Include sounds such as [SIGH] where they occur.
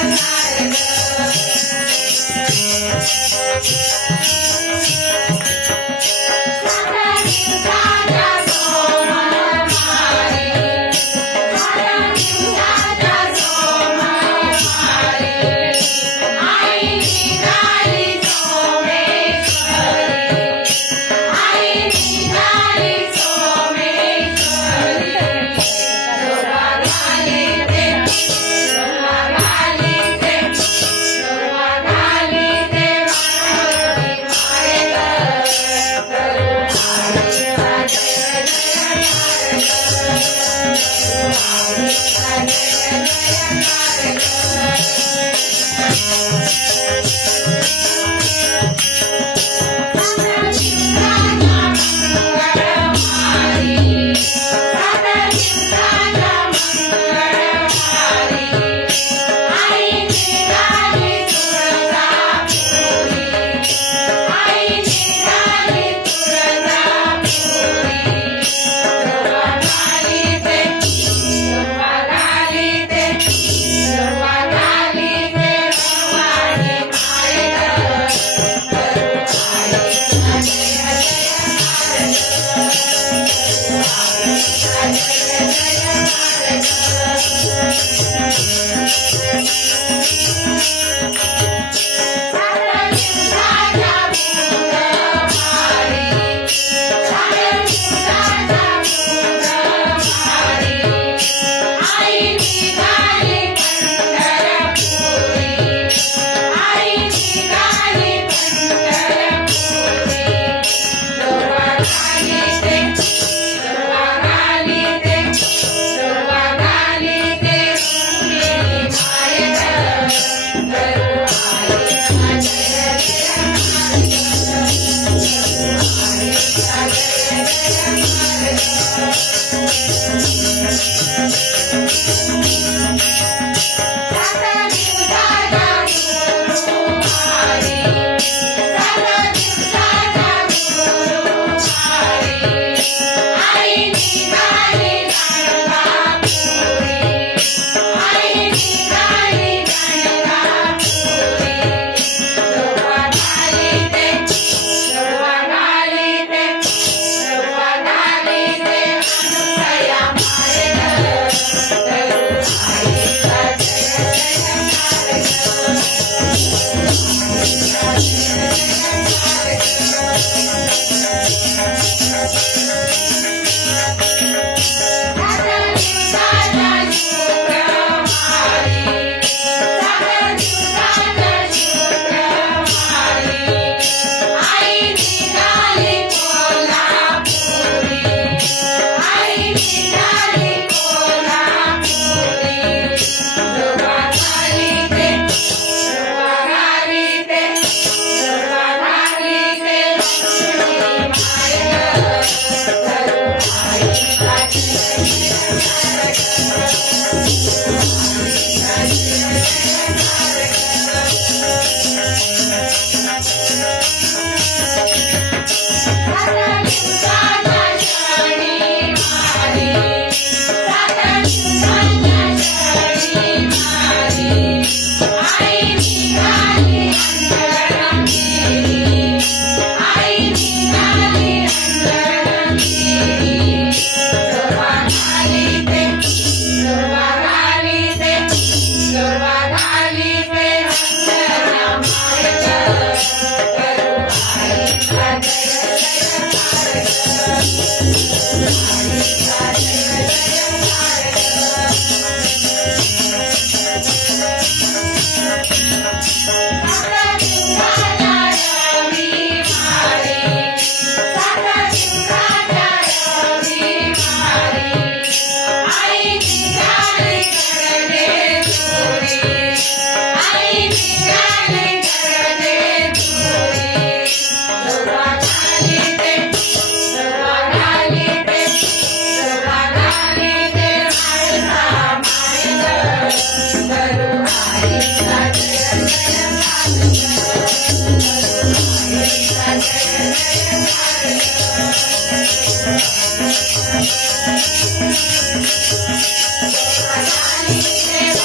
Yeah. [LAUGHS] Thank you. आल गरल दे उरी तोगा आगी तरे माले तरु ही जाकुट तर्माली तपा उर्धापे घुन्त्रम आगि यर्यनावट अगिल と वर्भा इतक हे बहले